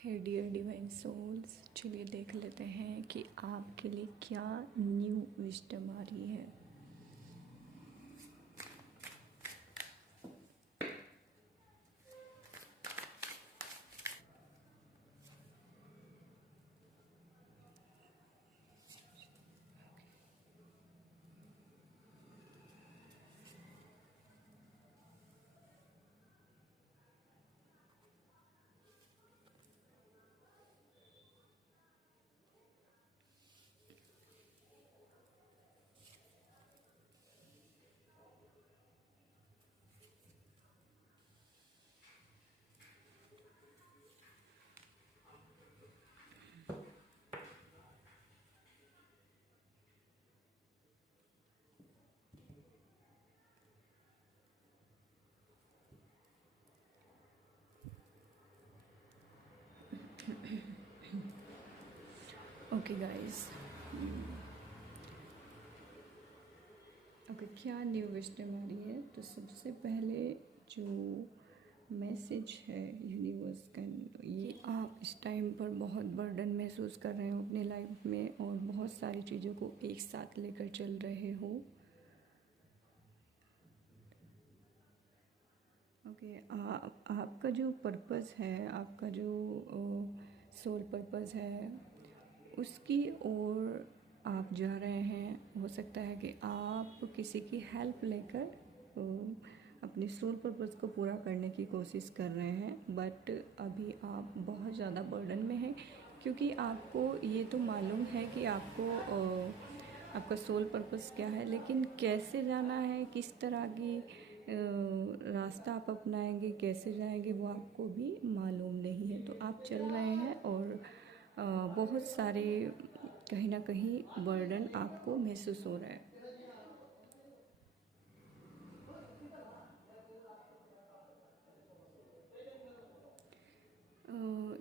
हे dear divine souls, चलिए देख लेते हैं कि आपके लिए क्या न्यू विजडम आ रही है। ओके गाइस, ओके क्या न्यू विजडम आ रही है। तो सबसे पहले जो मैसेज है यूनिवर्स का, ये आप इस टाइम पर बहुत बर्डन महसूस कर रहे हो अपने लाइफ में और बहुत सारी चीज़ों को एक साथ लेकर चल रहे हो। ओके, आपका जो पर्पस है, आपका जो सोल पर्पस है, उसकी ओर आप जा रहे हैं। हो सकता है कि आप किसी की हेल्प लेकर अपने सोल पर्पस को पूरा करने की कोशिश कर रहे हैं, बट अभी आप बहुत ज़्यादा बर्डन में हैं, क्योंकि आपको ये तो मालूम है कि आपको आपका सोल पर्पस क्या है, लेकिन कैसे जाना है, किस तरह की रास्ता आप अपनाएंगे, कैसे जाएंगे, वो आपको भी मालूम नहीं है। तो आप चल रहे हैं और बहुत सारे कहीं ना कहीं बर्डन आपको महसूस हो रहा है।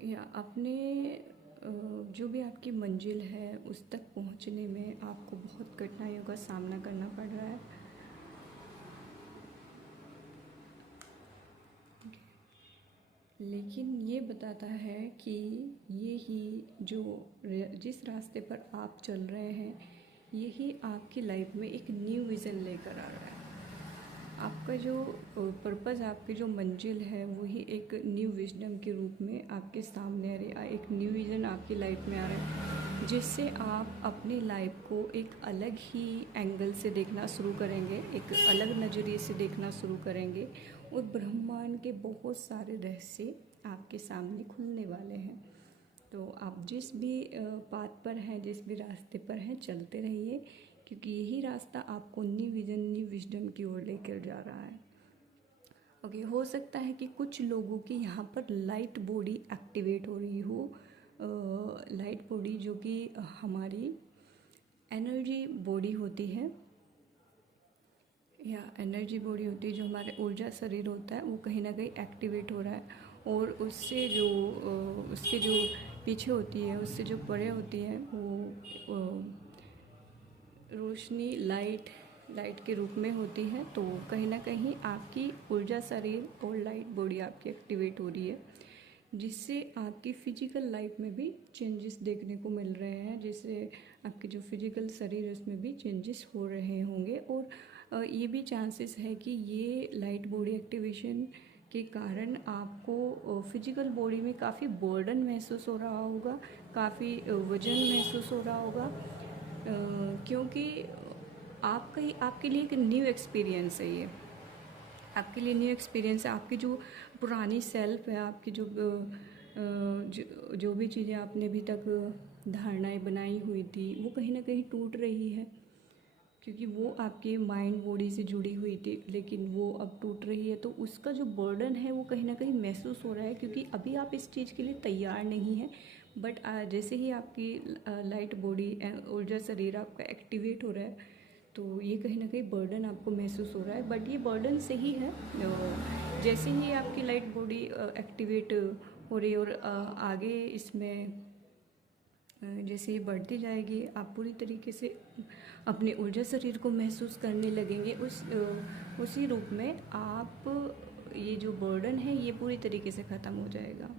या अपने जो भी आपकी मंजिल है उस तक पहुंचने में आपको बहुत कठिनाइयों का सामना करना पड़ रहा है। लेकिन ये बताता है कि ये ही जो जिस रास्ते पर आप चल रहे हैं, यही आपकी लाइफ में एक न्यू विज़न लेकर आ रहा है। आपका जो पर्पज़, आपकी जो मंजिल है, वही एक न्यू विजडम के रूप में आपके सामने आ रही है। एक न्यू विज़न आपकी लाइफ में आ रहा है, जिससे आप अपनी लाइफ को एक अलग ही एंगल से देखना शुरू करेंगे, एक अलग नज़रिए से देखना शुरू करेंगे, और ब्रह्मांड के बहुत सारे रहस्य आपके सामने खुलने वाले हैं। तो आप जिस भी पाथ पर हैं, जिस भी रास्ते पर हैं, चलते रहिए, क्योंकि यही रास्ता आपको न्यू विजन, न्यू विजडम की ओर लेकर जा रहा है। ओके, हो सकता है कि कुछ लोगों की यहाँ पर लाइट बॉडी एक्टिवेट हो रही हो। लाइट बॉडी जो कि हमारी एनर्जी बॉडी होती है, या एनर्जी बॉडी होती है, जो हमारे ऊर्जा शरीर होता है, वो कहीं ना कहीं एक्टिवेट हो रहा है। और उससे जो उसके जो पीछे होती है, उससे जो परे होती है, वो रोशनी, लाइट के रूप में होती है। तो कहीं ना कहीं आपकी ऊर्जा शरीर और लाइट बॉडी आपकी एक्टिवेट हो रही है, जिससे आपकी फिजिकल लाइफ में भी चेंजेस देखने को मिल रहे हैं, जिससे आपके जो फिजिकल शरीर है उसमें भी चेंजेस हो रहे होंगे। और ये भी चांसेस है कि ये लाइट बॉडी एक्टिवेशन के कारण आपको फिजिकल बॉडी में काफ़ी बर्डन महसूस हो रहा होगा, काफ़ी वजन महसूस हो रहा होगा, क्योंकि आपके लिए एक न्यू एक्सपीरियंस है। ये आपके लिए न्यू एक्सपीरियंस है। आपकी जो पुरानी सेल्फ है, आपकी जो भी चीज़ें आपने अभी तक धारणाएं बनाई हुई थी, वो कहीं ना कहीं टूट रही है, क्योंकि वो आपके माइंड बॉडी से जुड़ी हुई थी, लेकिन वो अब टूट रही है। तो उसका जो बर्डन है वो कहीं ना कहीं महसूस हो रहा है, क्योंकि अभी आप इस चीज़ के लिए तैयार नहीं हैं। बट जैसे ही आपकी लाइट बॉडी, ऊर्जा शरीर आपका एक्टिवेट हो रहा है, तो ये कहीं ना कहीं बर्डन आपको महसूस हो रहा है। बट ये बर्डन सही है। जैसे ही आपकी लाइट बॉडी एक्टिवेट हो रही है और आगे इसमें जैसे ये बढ़ती जाएगी, आप पूरी तरीके से अपने ऊर्जा शरीर को महसूस करने लगेंगे। उसी रूप में आप, ये जो बर्डन है ये पूरी तरीके से ख़त्म हो जाएगा।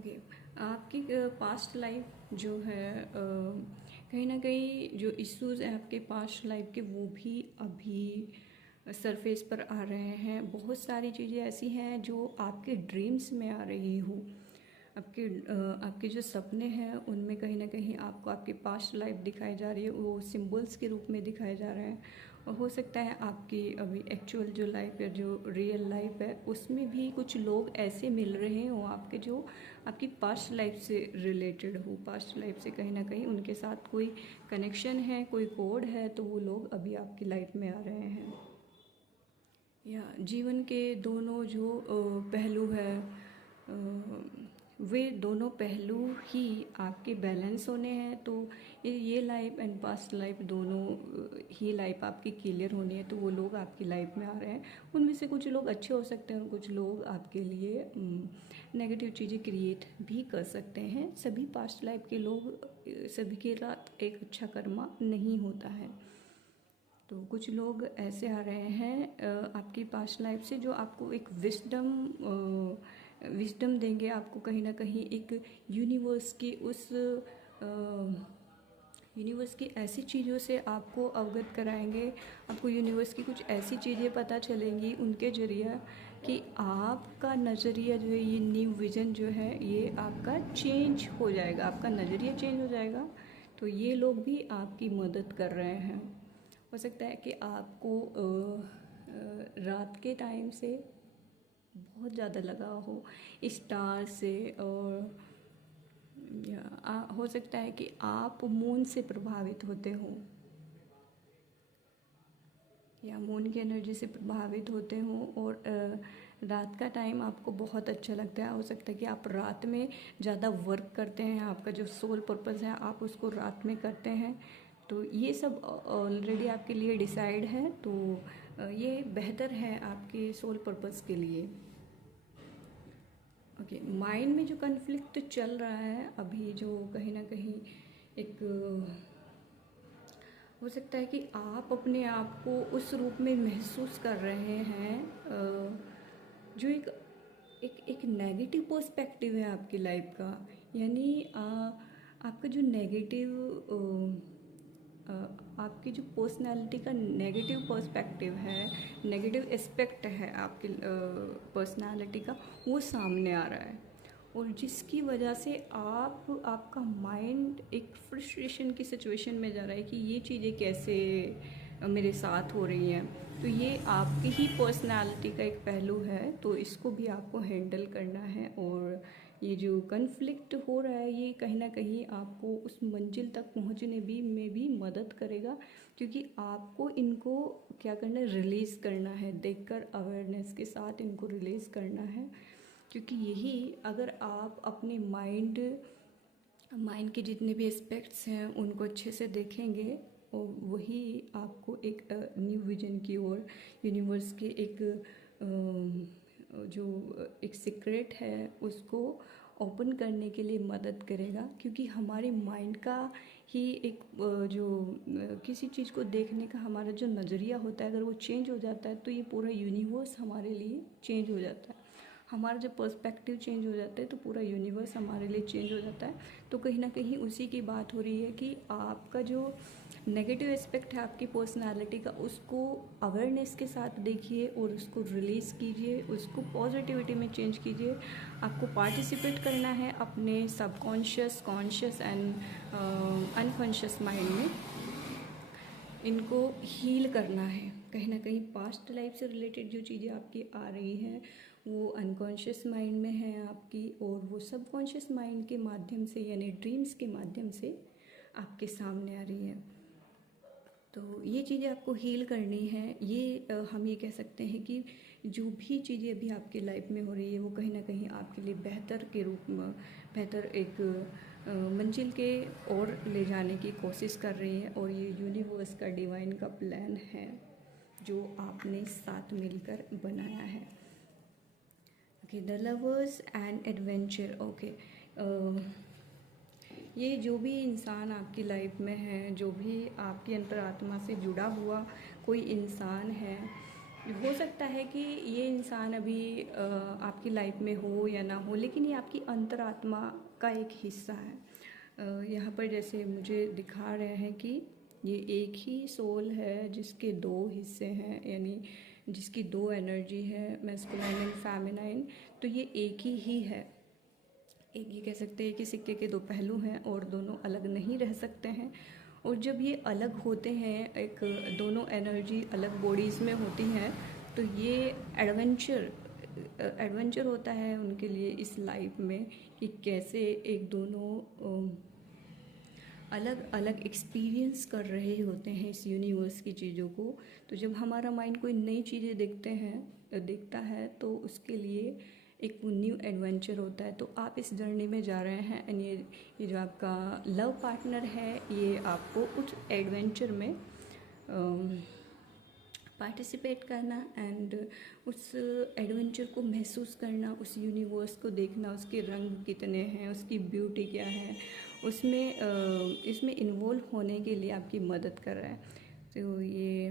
ओके, आपकी पास्ट लाइफ जो है कहीं ना कहीं जो इश्यूज हैं आपके पास्ट लाइफ के वो भी अभी सरफेस पर आ रहे हैं। बहुत सारी चीज़ें ऐसी हैं जो आपके ड्रीम्स में आ रही हो, आपके जो सपने हैं उनमें कहीं ना कहीं आपको आपकी पास्ट लाइफ दिखाई जा रही है, वो सिंबल्स के रूप में दिखाए जा रहे हैं। और हो सकता है आपकी अभी एक्चुअल जो लाइफ है, जो रियल लाइफ है, उसमें भी कुछ लोग ऐसे मिल रहे हो आपके जो आपकी पास्ट लाइफ से रिलेटेड हो, पास्ट लाइफ से कहीं ना कहीं उनके साथ कोई कनेक्शन है, कोई कोड है, तो वो लोग अभी आपकी लाइफ में आ रहे हैं। या जीवन के दोनों जो पहलू है, वे दोनों पहलू ही आपके बैलेंस होने हैं। तो ये लाइफ एंड पास्ट लाइफ दोनों ही लाइफ आपकी क्लियर होनी है, तो वो लोग आपकी लाइफ में आ रहे हैं। उनमें से कुछ लोग अच्छे हो सकते हैं और कुछ लोग आपके लिए नेगेटिव चीज़ें क्रिएट भी कर सकते हैं। सभी पास्ट लाइफ के लोग, सभी के साथ एक अच्छा कर्मा नहीं होता है। तो कुछ लोग ऐसे आ रहे हैं आपकी पास्ट लाइफ से जो आपको एक विजडम देंगे, आपको कहीं ना कहीं एक यूनिवर्स की ऐसी चीज़ों से आपको अवगत कराएंगे। आपको यूनिवर्स की कुछ ऐसी चीज़ें पता चलेंगी उनके जरिए कि आपका नज़रिया जो है, ये न्यू विज़न जो है, ये आपका चेंज हो जाएगा, आपका नज़रिया चेंज हो जाएगा। तो ये लोग भी आपकी मदद कर रहे हैं। हो सकता है कि आपको रात के टाइम से बहुत ज़्यादा लगाव हो स्टार से, और हो सकता है कि आप मून से प्रभावित होते हो या मून की एनर्जी से प्रभावित होते हो, और रात का टाइम आपको बहुत अच्छा लगता है। हो सकता है कि आप रात में ज़्यादा वर्क करते हैं, आपका जो सोल पर्पस है आप उसको रात में करते हैं। तो ये सब ऑलरेडी आपके लिए डिसाइड है, तो ये बेहतर है आपके सोल पर्पस के लिए। ओके, माइंड में जो कन्फ्लिक्ट चल रहा है अभी, जो कहीं ना कहीं एक हो सकता है कि आप अपने आप को उस रूप में महसूस कर रहे हैं जो एक नेगेटिव पर्सपेक्टिव है आपकी लाइफ का। यानी आपका जो आपकी जो पर्सनालिटी का नेगेटिव पर्सपेक्टिव है, नेगेटिव एस्पेक्ट है आपकी पर्सनालिटी का, वो सामने आ रहा है। और जिसकी वजह से आपका माइंड एक फ्रस्ट्रेशन की सिचुएशन में जा रहा है कि ये चीज़ें कैसे मेरे साथ हो रही हैं। तो ये आपकी ही पर्सनालिटी का एक पहलू है, तो इसको भी आपको हैंडल करना है। और ये जो कन्फ्लिक्ट हो रहा है, ये कहीं ना कहीं आपको उस मंजिल तक पहुंचने में भी मदद करेगा, क्योंकि आपको इनको क्या करना है, रिलीज़ करना है। देखकर अवेयरनेस के साथ इनको रिलीज़ करना है, क्योंकि यही अगर आप अपने माइंड के जितने भी एस्पेक्ट्स हैं उनको अच्छे से देखेंगे, और वही आपको एक न्यू विजन की ओर, यूनिवर्स के जो एक सीक्रेट है उसको ओपन करने के लिए मदद करेगा। क्योंकि हमारे माइंड का ही एक जो किसी चीज़ को देखने का हमारा जो नज़रिया होता है, अगर वो चेंज हो जाता है तो ये पूरा यूनिवर्स हमारे लिए चेंज हो जाता है। हमारा जब पर्सपेक्टिव चेंज हो जाता है तो पूरा यूनिवर्स हमारे लिए चेंज हो जाता है। तो कहीं ना कहीं उसी की बात हो रही है कि आपका जो नेगेटिव एस्पेक्ट है आपकी पर्सनालिटी का, उसको अवेयरनेस के साथ देखिए और उसको रिलीज़ कीजिए, उसको पॉजिटिविटी में चेंज कीजिए। आपको पार्टिसिपेट करना है अपने subconscious, conscious and unconscious mind में, इनको हील करना है। कहीं ना कहीं पास्ट लाइफ से रिलेटेड जो चीज़ें आपकी आ रही हैं वो अनकॉन्शियस माइंड में है आपकी, और वो सबकॉन्शियस माइंड के माध्यम से, यानी ड्रीम्स के माध्यम से आपके सामने आ रही है। तो ये चीज़ें आपको हील करनी है। ये हम ये कह सकते हैं कि जो भी चीज़ें अभी आपकी लाइफ में हो रही है वो कहीं ना कहीं आपके लिए बेहतर के रूप में, बेहतर एक मंजिल के ओर ले जाने की कोशिश कर रही है। और ये यूनिवर्स का, डिवाइन का प्लान है जो आपने साथ मिलकर बनाया है। Okay, the lovers and adventure. Okay, ये जो भी इंसान आपकी लाइफ में है, जो भी आपकी अंतरात्मा से जुड़ा हुआ कोई इंसान है, हो सकता है कि ये इंसान अभी आपकी लाइफ में हो या ना हो, लेकिन ये आपकी अंतरात्मा का एक हिस्सा है। यहाँ पर जैसे मुझे दिखा रहे हैं कि ये एक ही सोल है जिसके दो हिस्से हैं, यानी जिसकी दो एनर्जी है, मैस्कुलाइन एंड फेमिनाइन। तो ये एक ही है। एक ये कह सकते हैं कि सिक्के के दो पहलू हैं और दोनों अलग नहीं रह सकते हैं। और जब ये अलग होते हैं, एक दोनों एनर्जी अलग बॉडीज़ में होती हैं, तो ये एडवेंचर होता है उनके लिए इस लाइफ में कि कैसे एक दोनों अलग अलग एक्सपीरियंस कर रहे होते हैं इस यूनिवर्स की चीज़ों को। तो जब हमारा माइंड कोई नई चीज़ें देखता है तो उसके लिए एक न्यू एडवेंचर होता है। तो आप इस जर्नी में जा रहे हैं एंड ये जो आपका लव पार्टनर है, ये आपको उस एडवेंचर में पार्टिसिपेट करना एंड उस एडवेंचर को महसूस करना, उस यूनिवर्स को देखना, उसके रंग कितने हैं, उसकी ब्यूटी क्या है, इसमें इन्वॉल्व होने के लिए आपकी मदद कर रहा है। तो ये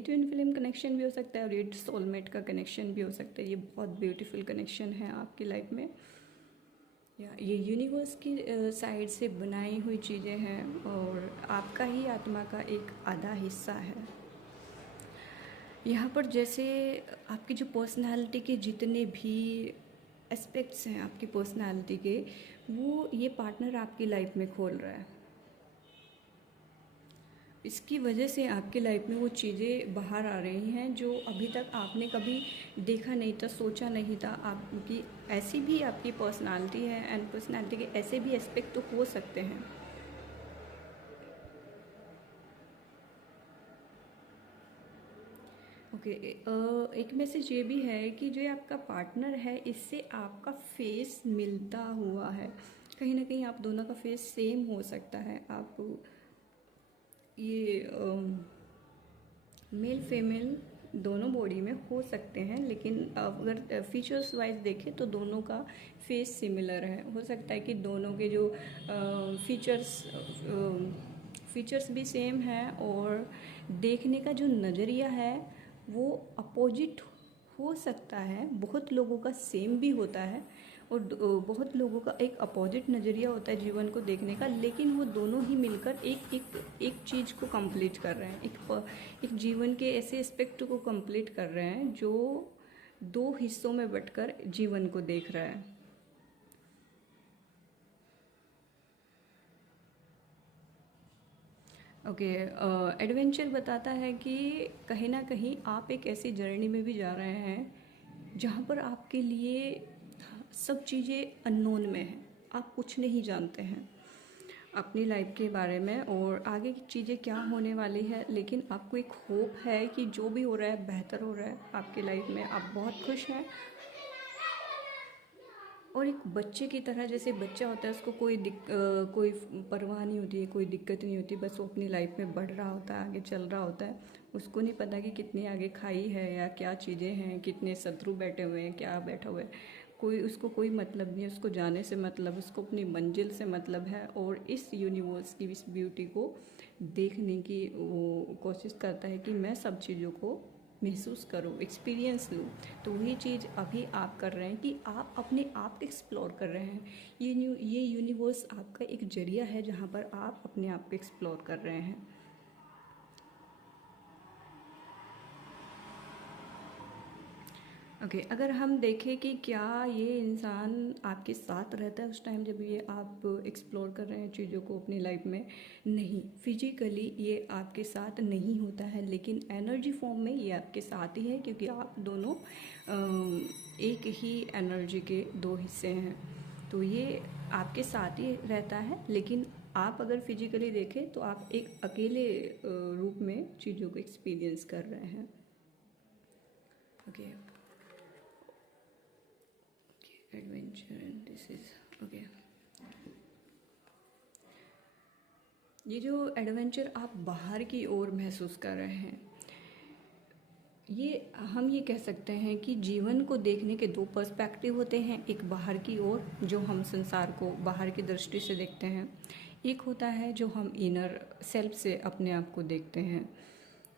ट्विन फ्लेम कनेक्शन भी हो सकता है और ये सोलमेट का कनेक्शन भी हो सकता है। ये बहुत ब्यूटीफुल कनेक्शन है आपकी लाइफ में। ये यूनिवर्स की साइड से बनाई हुई चीज़ें हैं और आपका ही आत्मा का एक आधा हिस्सा है। यहाँ पर जैसे आपकी जो पर्सनालिटी के जितने भी एस्पेक्ट्स हैं आपकी पर्सनालिटी के, वो ये पार्टनर आपकी लाइफ में खोल रहा है। इसकी वजह से आपकी लाइफ में वो चीज़ें बाहर आ रही हैं जो अभी तक आपने कभी देखा नहीं था, सोचा नहीं था। आपकी ऐसी भी आपकी पर्सनालिटी है एंड पर्सनालिटी के ऐसे भी एस्पेक्ट तो हो सकते हैं। ओके, एक मैसेज ये भी है कि जो आपका पार्टनर है, इससे आपका फेस मिलता हुआ है। कहीं ना कहीं आप दोनों का फेस सेम हो सकता है। आप ये मेल फीमेल दोनों बॉडी में हो सकते हैं, लेकिन अगर फीचर्स वाइज देखें तो दोनों का फेस सिमिलर है। हो सकता है कि दोनों के जो फीचर्स भी सेम हैं और देखने का जो नज़रिया है वो अपोजिट हो सकता है। बहुत लोगों का सेम भी होता है और बहुत लोगों का एक अपोजिट नज़रिया होता है जीवन को देखने का, लेकिन वो दोनों ही मिलकर एक चीज़ को कंप्लीट कर रहे हैं। एक जीवन के ऐसे एस्पेक्ट को कंप्लीट कर रहे हैं जो दो हिस्सों में बंटकर जीवन को देख रहा है। ओके, एडवेंचर बताता है कि कहीं ना कहीं आप एक ऐसी जर्नी में भी जा रहे हैं जहाँ पर आपके लिए सब चीज़ें अननोन में हैं। आप कुछ नहीं जानते हैं अपनी लाइफ के बारे में और आगे की चीज़ें क्या होने वाली है, लेकिन आपको एक होप है कि जो भी हो रहा है बेहतर हो रहा है आपकी लाइफ में। आप बहुत खुश हैं और एक बच्चे की तरह, जैसे बच्चा होता है उसको कोई परवाह नहीं होती है, कोई दिक्कत नहीं होती, बस वो अपनी लाइफ में बढ़ रहा होता है, आगे चल रहा होता है। उसको नहीं पता कि कितनी आगे खाई है या क्या चीज़ें हैं, कितने शत्रु बैठे हुए हैं, क्या बैठा हुआ है। उसको कोई मतलब नहीं है, उसको जाने से मतलब, उसको अपनी मंजिल से मतलब है और इस यूनिवर्स की इस ब्यूटी को देखने की वो कोशिश करता है कि मैं सब चीज़ों को महसूस करूँ, एक्सपीरियंस लूँ। तो वही चीज़ अभी आप कर रहे हैं कि आप अपने आप को एक्सप्लोर कर रहे हैं। ये यूनिवर्स आपका एक जरिया है जहाँ पर आप अपने आप को एक्सप्लोर कर रहे हैं। ओके, अगर हम देखें कि क्या ये इंसान आपके साथ रहता है उस टाइम जब ये आप एक्सप्लोर कर रहे हैं चीज़ों को अपनी लाइफ में, नहीं, फिजिकली ये आपके साथ नहीं होता है, लेकिन एनर्जी फॉर्म में ये आपके साथ ही है, क्योंकि आप दोनों एक ही एनर्जी के दो हिस्से हैं। तो ये आपके साथ ही रहता है, लेकिन आप अगर फिजिकली देखें तो आप एक अकेले रूप में चीज़ों को एक्सपीरियंस कर रहे हैं। Okay, adventure and this is okay. ये जो एडवेंचर आप बाहर की ओर महसूस कर रहे हैं, हम ये कह सकते हैं कि जीवन को देखने के दो पर्सपेक्टिव होते हैं। एक बाहर की ओर जो हम संसार को बाहर की दृष्टि से देखते हैं, एक होता है जो हम इनर सेल्फ से अपने आप को देखते हैं।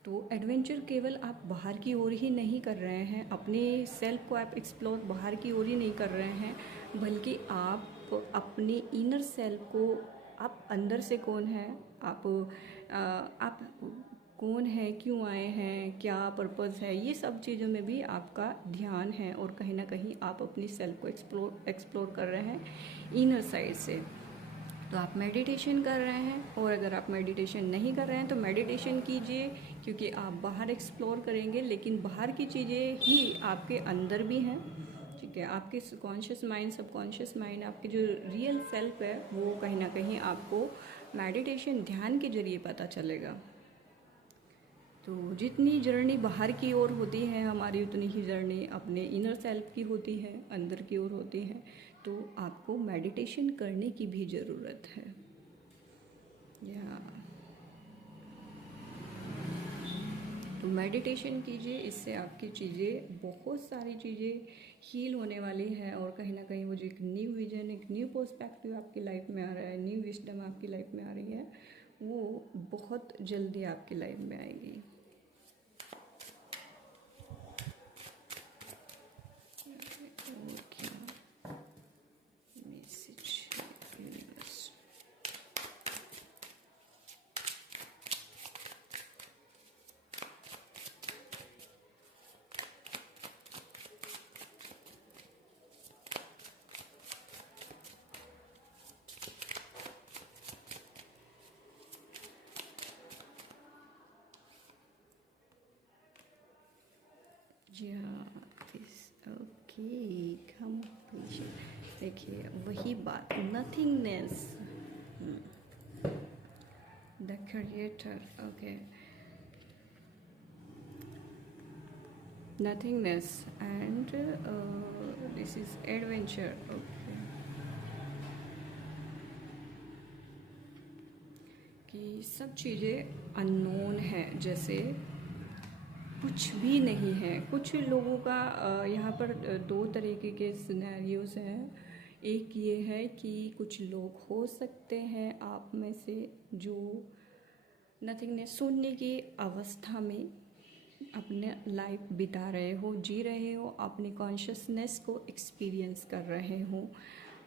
तो एडवेंचर केवल आप बाहर की ओर ही नहीं कर रहे हैं, अपने सेल्फ को आप एक्सप्लोर बाहर की ओर ही नहीं कर रहे हैं, बल्कि आप अपने इनर सेल्फ को, आप अंदर से कौन है, आप कौन है, क्यों आए हैं, क्या पर्पज़ है, ये सब चीज़ों में भी आपका ध्यान है और कहीं ना कहीं आप अपनी सेल्फ को एक्सप्लोर कर रहे हैं इनर साइड से। तो आप मेडिटेशन कर रहे हैं, और अगर आप मेडिटेशन नहीं कर रहे हैं तो मेडिटेशन कीजिए, क्योंकि आप बाहर एक्सप्लोर करेंगे लेकिन बाहर की चीज़ें ही आपके अंदर भी हैं। ठीक है, आपके कॉन्शियस माइंड, सबकॉन्शियस माइंड, आपके जो रियल सेल्फ है वो कहीं ना कहीं आपको मेडिटेशन, ध्यान के जरिए पता चलेगा। तो जितनी जर्नी बाहर की ओर होती है हमारी, उतनी ही जर्नी अपने इनर सेल्फ की होती है, अंदर की ओर होती है। तो आपको मेडिटेशन करने की भी ज़रूरत है। या तो मेडिटेशन कीजिए, इससे आपकी चीज़ें, बहुत सारी चीज़ें हील होने वाली है, और कहीं ना कहीं वो जो एक न्यू विजन, एक न्यू पर्सपेक्टिव आपकी लाइफ में आ रहा है, न्यू विजडम आपकी लाइफ में आ रही है, वो बहुत जल्दी आपकी लाइफ में आएगी। जी हाँ, ओके, कंप्लीशन। देखिए वही बात, nothingness, the creator, okay, nothingness and this is adventure. Okay, कि सब चीज़ें अननोन है, जैसे कुछ भी नहीं है। कुछ लोगों का यहाँ पर दो तरीके के सिनेरियोज हैं। एक ये है कि कुछ लोग हो सकते हैं आप में से जो नथिंगनेस, सुनने की अवस्था में अपने लाइफ बिता रहे हो, जी रहे हो, अपनी कॉन्शियसनेस को एक्सपीरियंस कर रहे हो,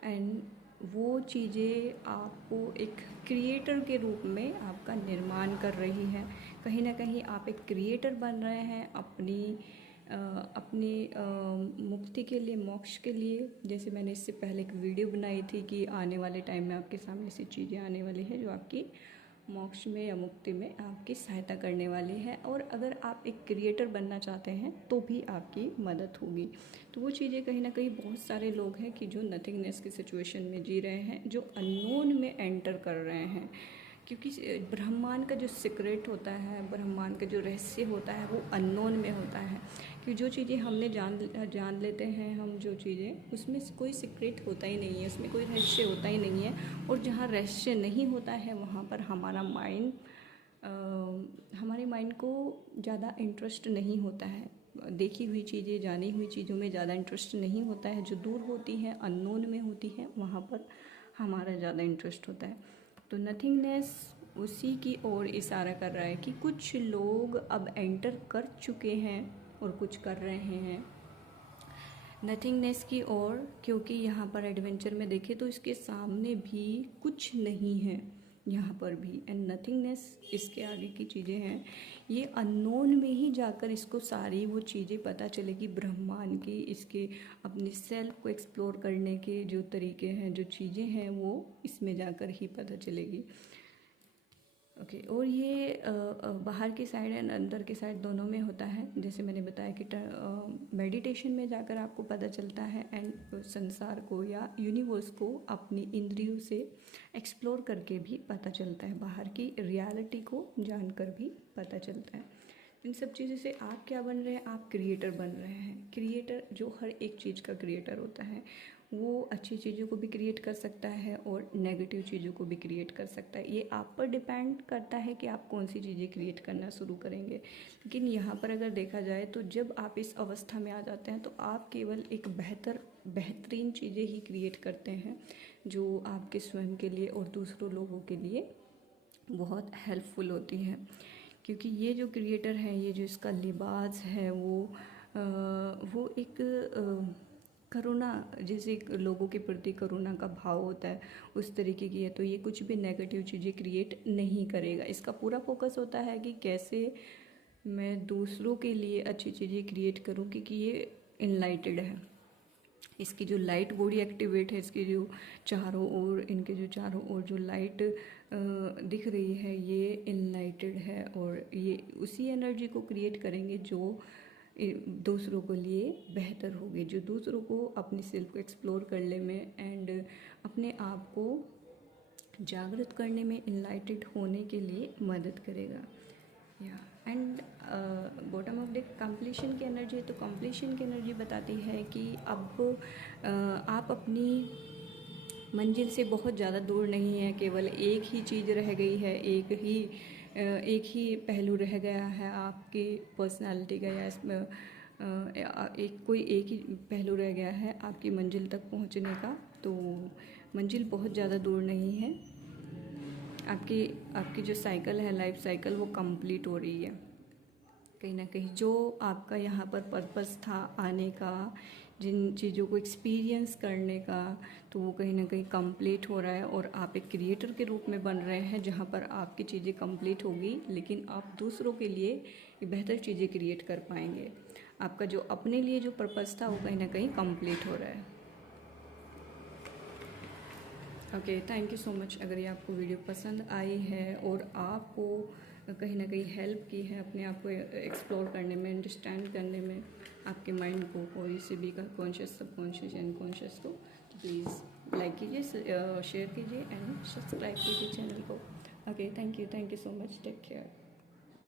एंड वो चीज़ें आपको एक क्रिएटर के रूप में आपका निर्माण कर रही है। कहीं ना कहीं आप एक क्रिएटर बन रहे हैं अपनी मुक्ति के लिए, मोक्ष के लिए। जैसे मैंने इससे पहले एक वीडियो बनाई थी कि आने वाले टाइम में आपके सामने ऐसी चीज़ें आने वाली है जो आपकी मोक्ष में या मुक्ति में आपकी सहायता करने वाली है, और अगर आप एक क्रिएटर बनना चाहते हैं तो भी आपकी मदद होगी। तो वो चीज़ें कहीं ना कहीं बहुत सारे लोग हैं कि जो नथिंगनेस की सिचुएशन में जी रहे हैं, जो अननोन में एंटर कर रहे हैं, क्योंकि ब्रह्मांड का जो सीक्रेट होता है, ब्रह्मांड का जो रहस्य होता है वो अननोन में होता है। कि जो चीज़ें हमने जान लेते हैं हम, जो चीज़ें, उसमें कोई सीक्रेट होता ही नहीं है, उसमें कोई रहस्य होता ही नहीं है। और जहाँ रहस्य नहीं होता है वहाँ पर हमारे माइंड को ज़्यादा इंटरेस्ट नहीं होता है। देखी हुई चीज़ें, जानी हुई चीज़ों में ज़्यादा इंटरेस्ट नहीं होता है। जो दूर होती है, अननोन में होती है, वहाँ पर हमारा ज़्यादा इंटरेस्ट होता है। तो नथिंगनेस उसी की ओर इशारा कर रहा है कि कुछ लोग अब एंटर कर चुके हैं और कुछ कर रहे हैं नथिंगनेस की ओर। क्योंकि यहाँ पर एडवेंचर में देखें तो इसके सामने भी कुछ नहीं है, यहाँ पर भी, एंड नथिंगनेस इसके आगे की चीज़ें हैं। ये अननोन में ही जाकर इसको सारी वो चीज़ें पता चलेगी, ब्रह्मांड की, इसके अपने सेल्फ को एक्सप्लोर करने के जो तरीके हैं, जो चीज़ें हैं, वो इसमें जाकर ही पता चलेगी। ओके, और ये बाहर की साइड एंड अंदर की साइड दोनों में होता है। जैसे मैंने बताया कि मेडिटेशन में जाकर आपको पता चलता है, एंड संसार को या यूनिवर्स को अपनी इंद्रियों से एक्सप्लोर करके भी पता चलता है, बाहर की रियलिटी को जानकर भी पता चलता है। इन सब चीज़ों से आप क्या बन रहे हैं, आप क्रिएटर बन रहे हैं। क्रिएटर जो हर एक चीज़ का क्रिएटर होता है, वो अच्छी चीज़ों को भी क्रिएट कर सकता है और नेगेटिव चीज़ों को भी क्रिएट कर सकता है। ये आप पर डिपेंड करता है कि आप कौन सी चीज़ें क्रिएट करना शुरू करेंगे। लेकिन यहाँ पर अगर देखा जाए तो जब आप इस अवस्था में आ जाते हैं तो आप केवल एक बेहतरीन चीज़ें ही क्रिएट करते हैं, जो आपके स्वयं के लिए और दूसरों लोगों के लिए बहुत हेल्पफुल होती हैं। क्योंकि ये जो क्रिएटर है, ये जो इसका लिबास है वो एक करुणा, जैसे लोगों के प्रति करुणा का भाव होता है उस तरीके की है। तो ये कुछ भी नेगेटिव चीज़ें क्रिएट नहीं करेगा। इसका पूरा फोकस होता है कि कैसे मैं दूसरों के लिए अच्छी चीज़ें क्रिएट करूं, क्योंकि ये इनलाइटेड है। इसकी जो लाइट बॉडी एक्टिवेट है, इसकी जो चारों ओर, इनके जो चारों ओर जो लाइट दिख रही है, ये इनलाइटेड है और ये उसी एनर्जी को क्रिएट करेंगे जो दूसरों के लिए बेहतर होगी, जो दूसरों को अपनी सेल्फ को एक्सप्लोर करने में एंड अपने आप को जागृत करने में, इनलाइटेड होने के लिए मदद करेगा। या and bottom of the completion की एनर्जी है। तो कंप्लीशन की एनर्जी बताती है कि अब आप अपनी मंजिल से बहुत ज़्यादा दूर नहीं है, केवल एक ही चीज़ रह गई है, एक ही पहलू रह गया है आपकी पर्सनालिटी का, या इसमें एक ही पहलू रह गया है आपकी मंजिल तक पहुंचने का। तो मंजिल बहुत ज़्यादा दूर नहीं है। आपकी जो साइकिल है, लाइफ साइकिल, वो कंप्लीट हो रही है कहीं ना कहीं। जो आपका यहाँ पर पर्पस था आने का, जिन चीज़ों को एक्सपीरियंस करने का, तो वो कहीं ना कहीं कंप्लीट हो रहा है और आप एक क्रिएटर के रूप में बन रहे हैं, जहाँ पर आपकी चीज़ें कंप्लीट होगी, लेकिन आप दूसरों के लिए बेहतर चीज़ें क्रिएट कर पाएंगे। आपका जो अपने लिए जो पर्पस था वो कहीं ना कहीं कंप्लीट हो रहा है। Okay, thank you so much. अगर ये आपको वीडियो पसंद आई है और आपको कहीं ना कहीं हेल्प की है अपने आप को एक्सप्लोर करने में, अंडरस्टैंड करने में, आपके माइंड को, कोई से भी का कॉन्शियस, सबकॉन्शियस, अनकॉन्शियस को, तो प्लीज़ लाइक कीजिए, शेयर कीजिए एंड सब्सक्राइब कीजिए चैनल को। Okay, thank you so much. Take care.